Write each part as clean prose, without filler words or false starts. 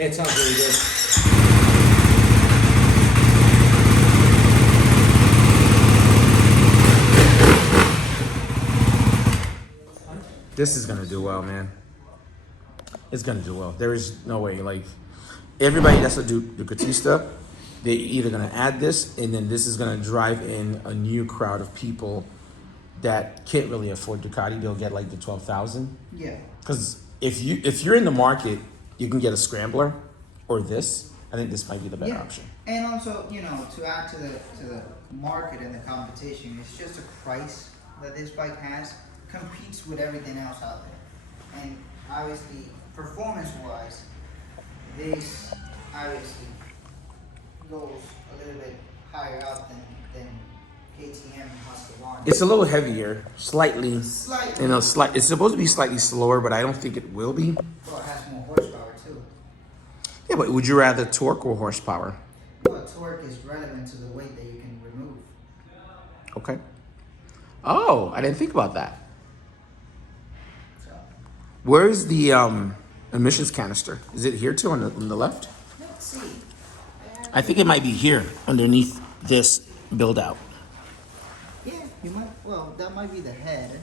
It sounds really good. This is gonna do well, man. It's gonna do well. There is no way. Like everybody that's a Ducati stuff, they're either gonna add this, and then this is gonna drive in a new crowd of people that can't really afford Ducati. They'll get like the 12,000. Yeah. Because if you're in the market, you can get a scrambler or this. I think this might be the better option. And also, you know, to add to the market and the competition, it's just a price that this bike has competes with everything else out there. And obviously, performance-wise, this obviously goes a little bit higher up than KTM and Husqvarna. It's a little heavier, slightly. Slightly. You know, it's supposed to be slightly slower, but I don't think it will be. Well, it has more horsepower too. Yeah, but would you rather torque or horsepower? Well, torque is relevant to the weight that you can remove. Okay. Oh, I didn't think about that. So, Where's the emissions canister? Is it here too on the left? let's see. I think it might be here underneath this build out. Yeah, you might. Well, that might be the head.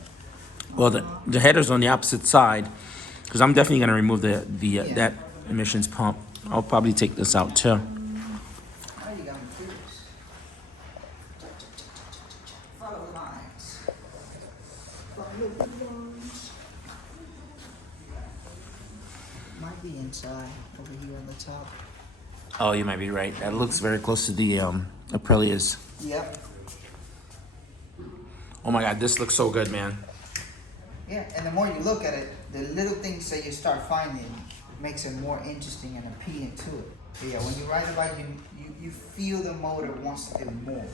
Well, the header's on the opposite side, because I'm definitely gonna remove that emissions pump. I'll probably take this out too. Now you got me curious. Follow the lines. Follow the lines. Might be inside over here on the top. Oh, you might be right. That looks very close to the Aprilia's. Yep. Oh my God, this looks so good, man. Yeah, and the more you look at it, the little things that you start finding makes it more interesting and appealing to it. So yeah, when you ride the bike, you feel the motor wants to do more.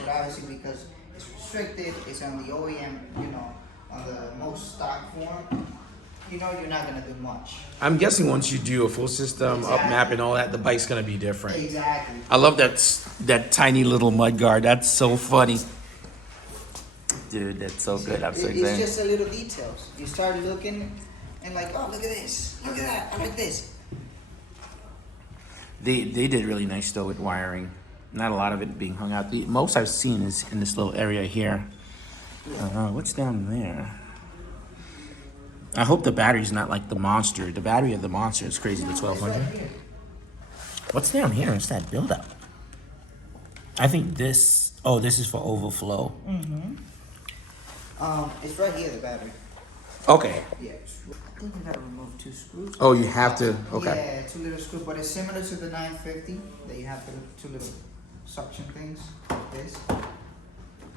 But obviously because it's restricted, it's on the OEM, you know, on the most stock form, you know you're not gonna do much. I'm guessing once you do a full system, up map and all that, the bike's gonna be different. Exactly. I love that tiny little mud guard. That's so funny. Dude, that's so good. I'm so It's excited. just the little details. You start looking and like, oh, look at this, look at that, I like this. They did really nice though with wiring. Not a lot of it being hung out. The most I've seen is in this little area here. What's down there? I hope the battery's not like the Monster. The battery of the Monster is crazy, the 1200. What's down here? It's that build-up. I think this, oh, this is for overflow. Mm-hmm. It's right here, the battery. Okay. Yeah. I think you gotta remove 2 screws. Oh, you have to, okay. Yeah, 2 little screws, but it's similar to the 950. That you have 2 little suction things like this.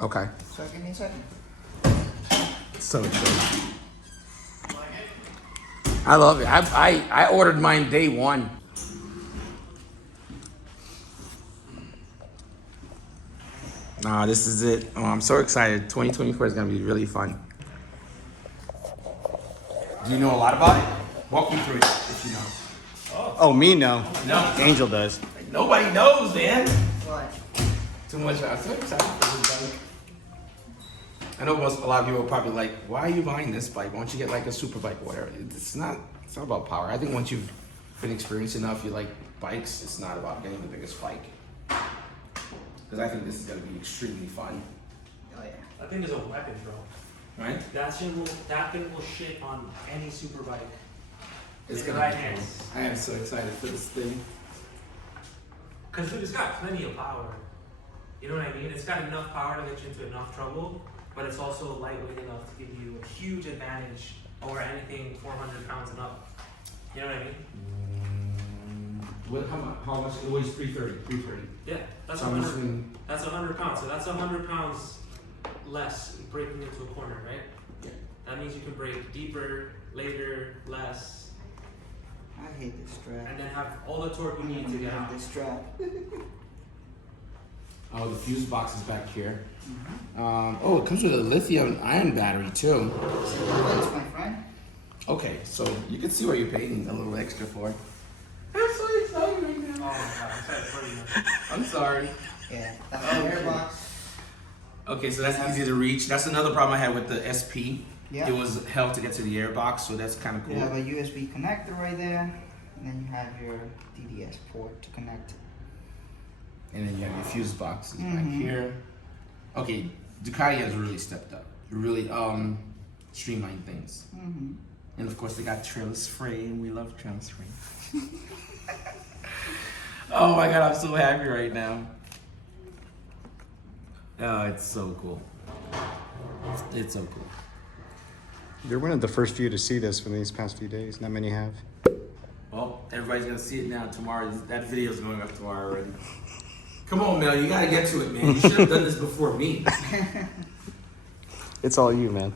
Okay. So give me a second. So good. I love it. I ordered mine day one. Nah, this is it. Oh, I'm so excited. 2024 is gonna be really fun. Do you know a lot about it? Walk me through it if you know. Oh, me no. No. Angel does. Nobody knows, man. What? Too much. I'm so excited for this bike. I know a lot of people are probably like, why are you buying this bike? Why don't you get like a super bike or whatever? It's not about power. I think once you've been experienced enough, you like bikes, it's not about getting the biggest bike. Because I think this is going to be extremely fun. Oh yeah. That thing is a weapon, bro. Right? That thing will shit on any super bike. It's In going right to be cool. hands. I am so excited for this thing. Cause dude, it's got plenty of power. You know what I mean? It's got enough power to get you into enough trouble, but it's also lightweight enough to give you a huge advantage over anything 400 pounds and up. You know what I mean? How much? It weighs 330. Yeah, that's So I'm 100. assuming- That's 100 pounds. So that's 100 pounds less breaking into a corner, right? Yeah. That means you can break deeper, later, less, I hate this strap. and then have all the torque you need to get out. this strap. Oh, the fuse box is back here. Oh, it comes with a lithium ion battery too. Thanks, my friend. Okay, so you can see what you're paying a little extra for. I'm so excited right Oh now. my god, I'm excited for you, man. I'm sorry. Yeah, that's the airbox. Okay, so that's easy to reach. That's another problem I had with the SP. Yeah. It was hell to get to the airbox, so that's kind of You have cool. a USB connector right there. And then you have your DDS port to connect. And then you have your fuse boxes back Mhm. here. Okay, Ducati has really stepped up. Really streamlined things. Mm-hmm. And of course they got trailless frame. We love trailless frame. Oh my god, I'm so happy right now. Oh, it's so cool. It's so cool. You're one of the first few to see this from these past few days. Not many have. Well, everybody's gonna see it now tomorrow. That video's going up tomorrow already. Come on, Mel, you gotta get to it, man. You should have done this before me. It's all you, man.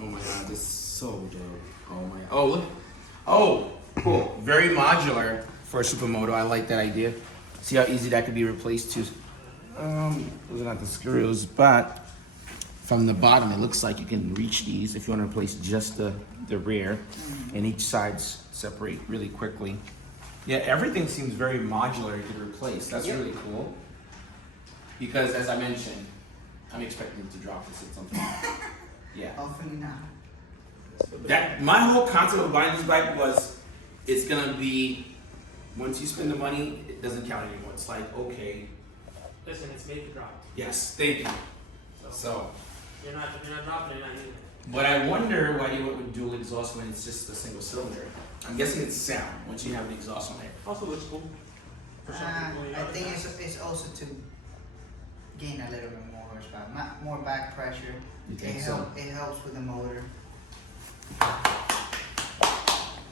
Oh my god, this is so dope. Oh my, oh look. Oh, cool. Very modular for a Supermoto. I like that idea. See how easy that could be replaced too. Those are not the screws, but from the bottom, it looks like you can reach these if you want to replace just the rear, and each sides separate really quickly. Yeah, everything seems very modular to replace. That's really cool. Because as I mentioned, I'm expecting to drop this at some point. Yeah. Hopefully not. That my whole concept of buying this bike was, it's gonna be, once you spend the money, it doesn't count anymore. It's like, okay, Listen, it's made to drop. yes, thank you. So, You're not dropping it, you're not using it. but I wonder why you went with dual exhaust when it's just a single cylinder. I'm guessing it's sound once you have the exhaust on there. Also looks cool. For some people, you know, I think it's also to gain a little bit more horsepower, more back pressure. You think so? It helps with the motor.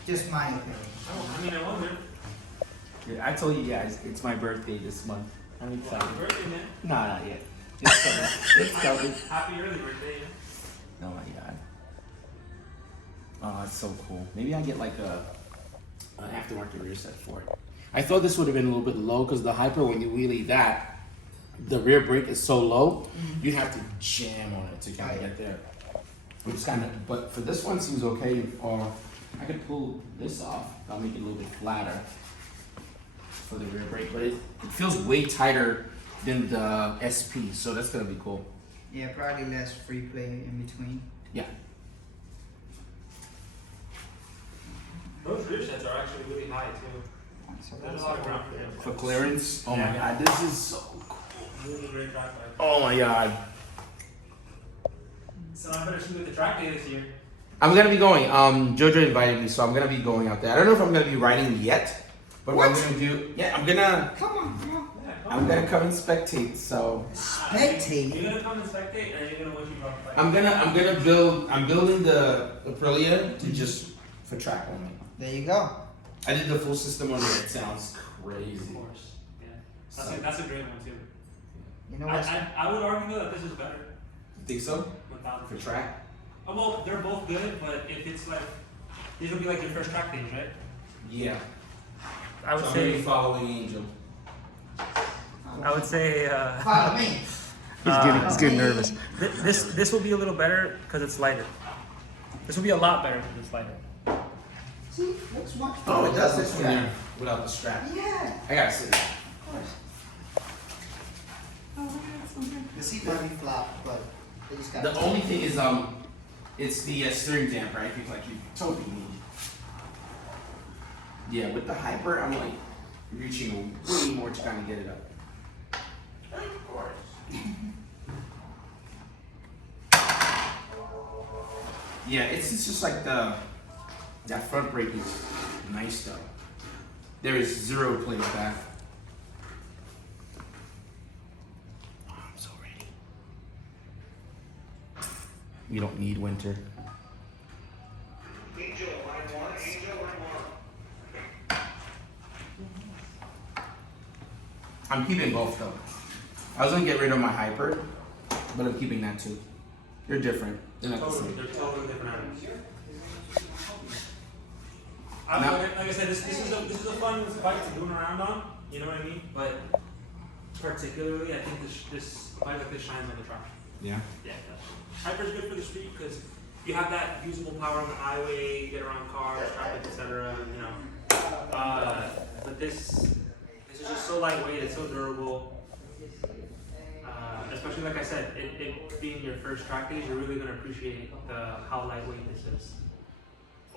Just my opinion. Oh, I mean, I wonder. Yeah, I told you guys, it's my birthday this month. I'm excited. Happy birthday, man. No, not yet. It's coming. It's coming. Happy early birthday, yeah. Oh my god. Oh, it's so cool. Maybe I get like an aftermarket rear set for it. I thought this would have been a little bit low because the Hyper, when you wheelie that, the rear brake is so low, you'd have to jam on it to kind of get there. Which kind of, but for this one seems okay. Or I could pull this off. I'll make it a little bit flatter for the rear brake, but it feels way tighter than the SP, so that's gonna be cool. Yeah, probably less free play in between. Yeah. Those rear sets are actually really high too. So There's that's a lot of ground for them. For clearance, oh my Yeah. god, this is so cool. Really great track bike. Oh my god. So I better shoot with the track day this year. I'm gonna be going. Jojo invited me, so I'm gonna be going out there. I don't know if I'm gonna be riding yet, but what I'm gonna do, yeah, I'm gonna Come on, come on. Yeah, come I'm on. gonna come and spectate. So Spectate. You're gonna come and spectate, and you're gonna watch you rock the bike. I'm building the Aprilia to just for track only. There you go. I did the full system on there. It sounds crazy. Of course. Yeah. So- That's a great one too. You know what? I would argue though that this is better. Think so? 1000%. For track? Oh, well, they're both good, but if it's like, these will be like your first track days, right? Yeah. I would So I'm gonna be say, following Angel. Follow me. He's getting nervous. this will be a little better because it's lighter. This will be a lot better because it's lighter. See, looks much Oh, it does this this one there without the strap. Yeah, I gotta see. of course. The seat might be flat, but they just got. The only thing is, it's the steering damper. I think like you totally need. Yeah, with the Hyper, I'm like reaching way more to kind of get it up. Of course. Yeah, it's just like that front brake is nice though. There is zero play with that. Oh, I'm so ready. You don't need winter. Angel, line one, Angel, line one. I'm keeping both though. I was gonna get rid of my Hyper, but I'm keeping that too. They're different. They're not the Totally, same. they're totally different items. Now- Like I said, this is a fun bike to boon around on. You know what I mean? But particularly, I think this bike like this shines on the track. Yeah. Yeah, it does. Hyper's good for the street because you have that usable power on the highway, you get around cars, traffic, etc. You know. But this is just so lightweight. It's so durable. Especially like I said, it being your first track days, you're really gonna appreciate how lightweight this is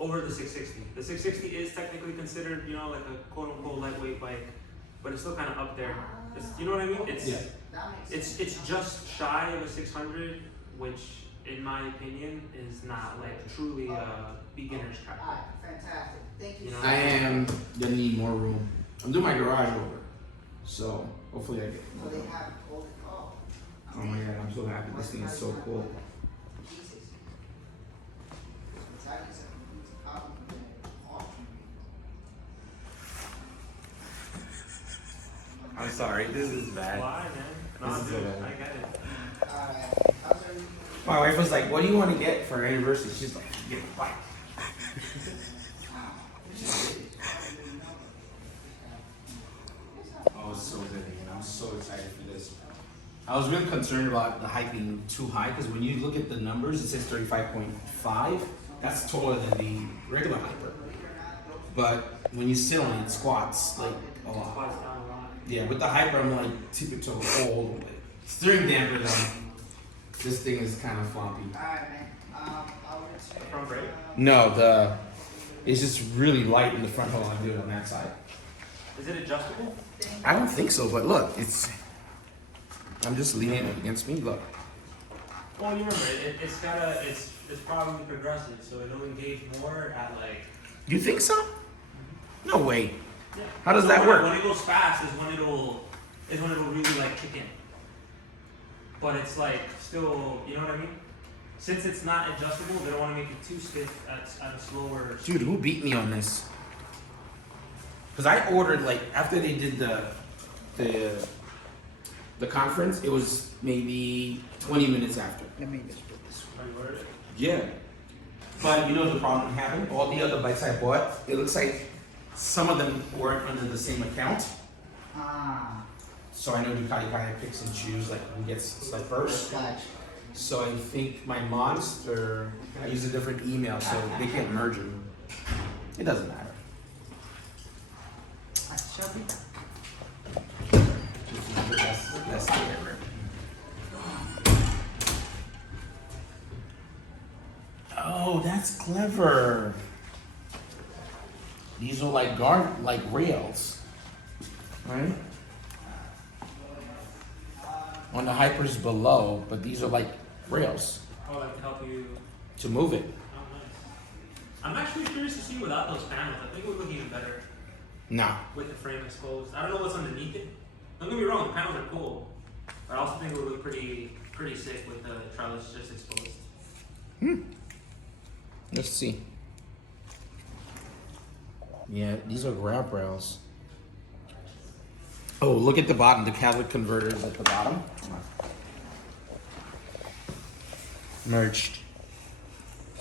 over the 660. The 660 is technically considered, you know, like a quote unquote lightweight bike, but it's still kind of up there. It's, you know what I mean? It's Yeah. it's just shy of a 600, which in my opinion is not like truly a beginner's tractor. Alright, fantastic. Thank you. You know, I am gonna need more room. I'm doing my garage over, so hopefully I get So more they room. have all the call. Oh my god, I'm so happy. This thing is so cool. Jesus. It's actually a copy from the auction. I'm sorry, this is bad. why, man? No, This is dude, it. I get it. Alright, how's everything? My wife was like, "What do you want to get for anniversary?" She's like, "Get a bike." Oh, it's so good, man. I'm so excited for this. I was really concerned about the height being too high because when you look at the numbers, it says 35.5. That's taller than the regular Hyper. But when you sit on it, it squats like a lot. Squats down a lot. Yeah, with the Hyper, I'm like tip-toe all the way. Steering damper, though. This thing is kind of floppy. Alright, man. I'll return. Front brake? No, it's just really light in the front hole. I do it on that side. Is it adjustable? I don't think so, but look, I'm just leaning it against me. Look. Well, you remember, it's probably progressive, so it'll engage more at like. You think so? No way. Yeah. How does So that when- work? When it goes fast is when it'll really like kick in. But it's like still, you know what I mean? Since it's not adjustable, they don't want to make it too stiff at a slower. Dude, who beat me on this? Because I ordered like after they did the conference, it was maybe 20 minutes after. Let me just put this Are you ordered it? Yeah. But you know the problem happened? All the other bikes I bought, it looks like some of them weren't under the same account. Ah, So I know Ducati kind of picks and choose like who gets stuff first. gotcha. So I think my Monster, I use a different email, so they can't merge them. It doesn't matter. I shall be. That's the error. Oh, that's clever. These are like rails, right? On the Hypers below, but these are like rails Oh, like to help you. to move it. Oh, nice. I'm actually curious to see without those panels. I think it would look even better Nah. with the frame exposed. I don't know what's underneath it. Don't get me wrong, the panels are cool, but I also think it would look pretty sick with the trellis just exposed. Let's see. Yeah, these are grab rails. Oh, look at the bottom. The catalytic converters at the bottom. Merged.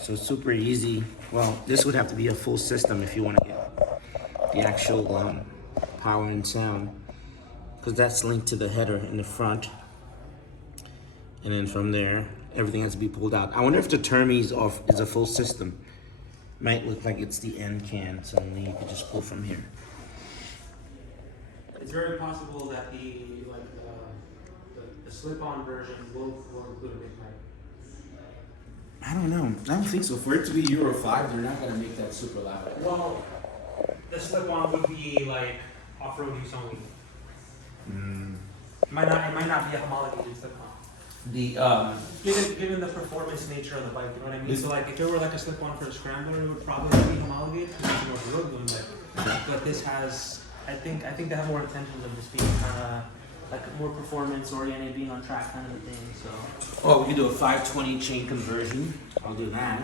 So super easy. Well, this would have to be a full system if you want to get the actual power and sound, because that's linked to the header in the front. And then from there, everything has to be pulled out. I wonder if the Termes is a full system. Might look like it's the end can, so only you could just pull from here. It's very possible that the slip-on version will include a big mic. I don't know. I don't think so. For it to be Euro 5, they're not gonna make that super loud. Well, the slip-on would be like off-road use only. It might not be a homologated slip-on. The Given the performance nature of the bike, you know what I mean? So like if it were like a slip-on for a scrambler, it would probably be homologated because it's more of a road going bike. But this has, I think they have more intentions of just being kind of like more performance oriented, being on track kind of a thing. So we can do a 520 chain conversion. I'll do that.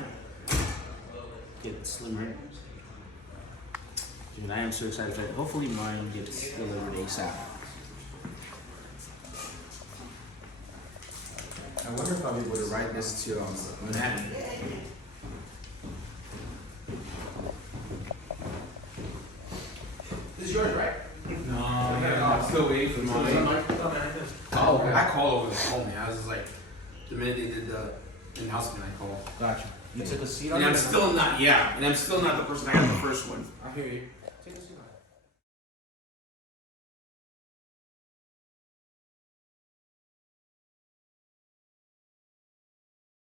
Get it slimmer. Dude, I am so excited for it. Hopefully mine gets delivered ASAP. I wonder if I'll be able to ride this to Manhattan. This is yours, right? No, I'm still waiting for mine. Oh, I called over the phone, man. I was just like, the minute they did the announcement, I called. gotcha. You took a seat on And it. I'm still not, yeah, and I'm still not the person that had the first one. I hear you.